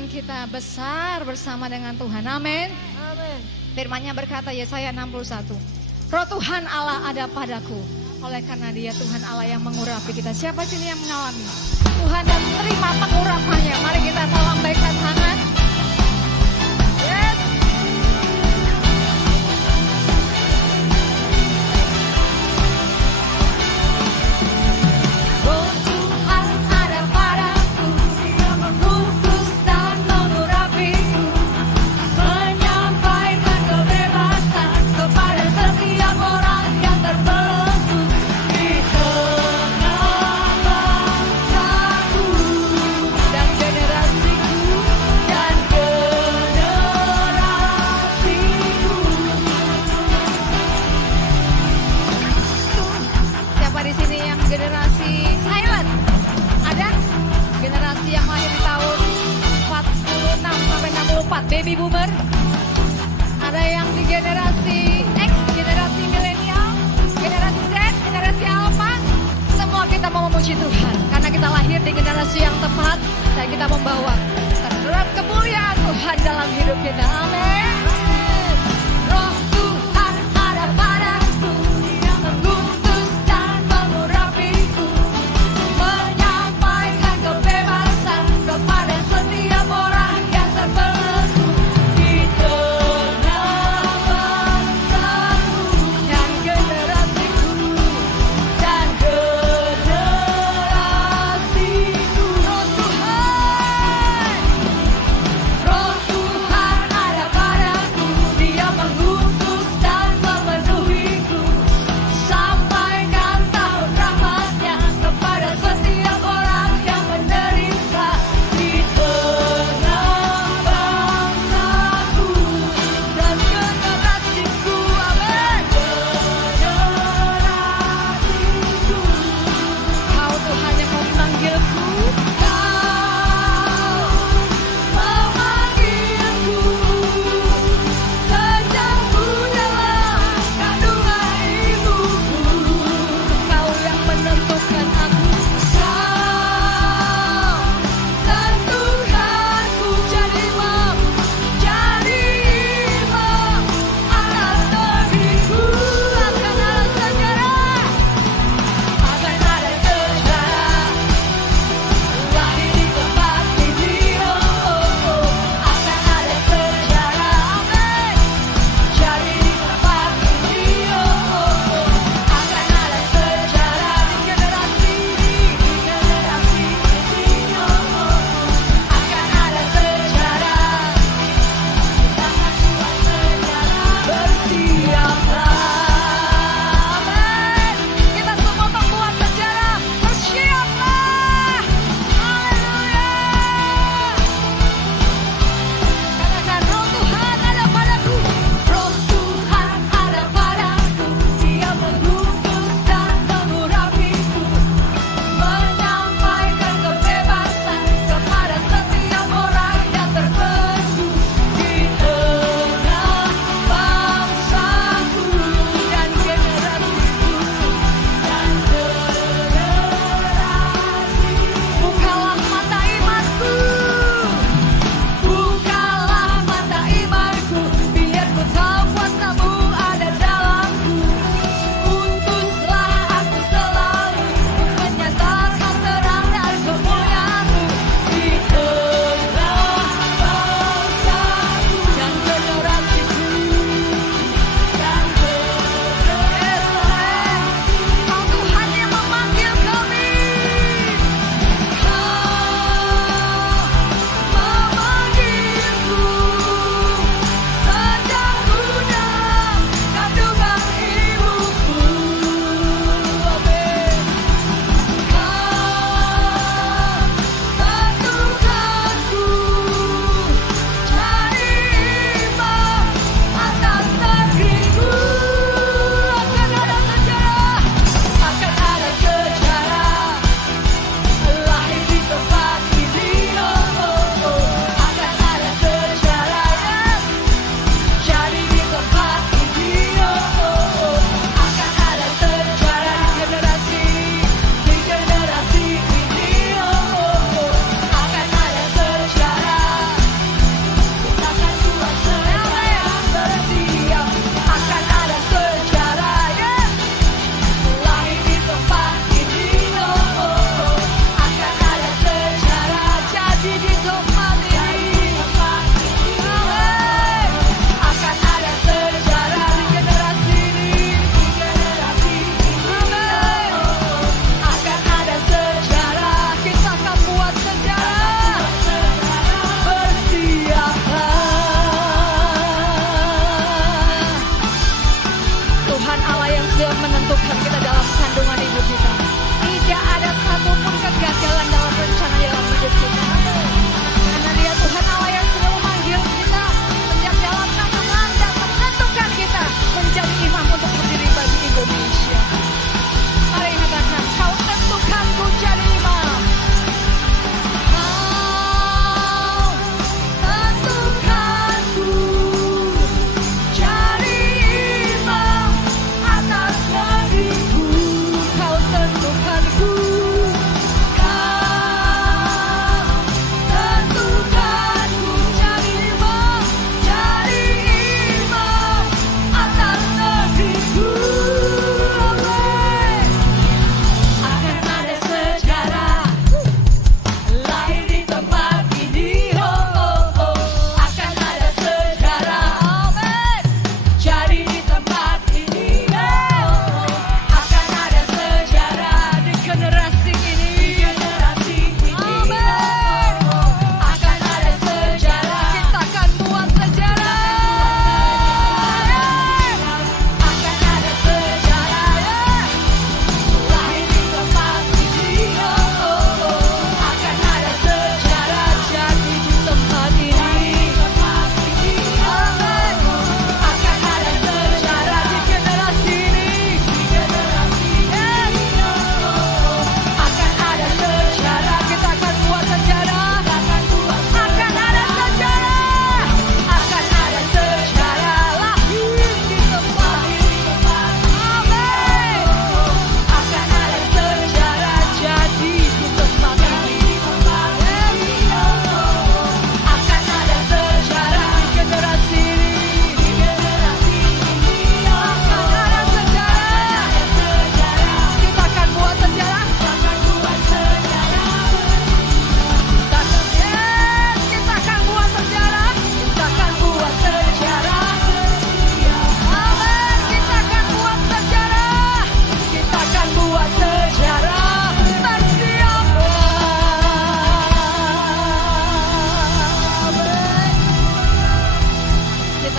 iman kita besar bersama dengan Tuhan. Amin. Amin. Firman-Nya berkata Yesaya 61. Roh Tuhan Allah ada padaku. Oleh karena Dia Tuhan Allah yang mengurapi kita. Siapa sini yang mengalami Tuhan dan terima pengurapannya? Mari kita lambaikan tangan. Yes. Roh Tuhan ada padaku. Dia mengutus dan mengurapiku, menyampaikan kebebasan kepada setiap orang yang terbelenggu di tengah bangsaku dan generasiku dan generasiku. Siapa di sini yang generasi silent? Ada? Generasi yang lahir di tahun 46 sampai 64, baby boomer. Ada yang di generasi X, generasi milenial, generasi Z, generasi Alpha. Semua kita mau memuji Tuhan karena kita lahir di generasi yang tepat dan kita membawa terang kemuliaan Tuhan dalam hidup kita. Amin. Roh Tuhan ada padaku, Dia mengutus dan mengurapiku, menyampaikan kebebasan kepada setiap orang yang terbelenggu di tengah bangsaku dan generasiku dan generasiku. Roh Tuhan ada padaku.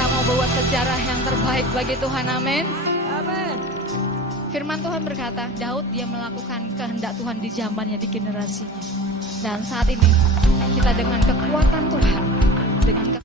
kita mau buat sejarah yang terbaik bagi Tuhan, amin. Amin. Firman Tuhan berkata, Daud dia melakukan kehendak Tuhan di zamannya, di generasinya. Dan saat ini kita dengan kekuatan Tuhan, dengan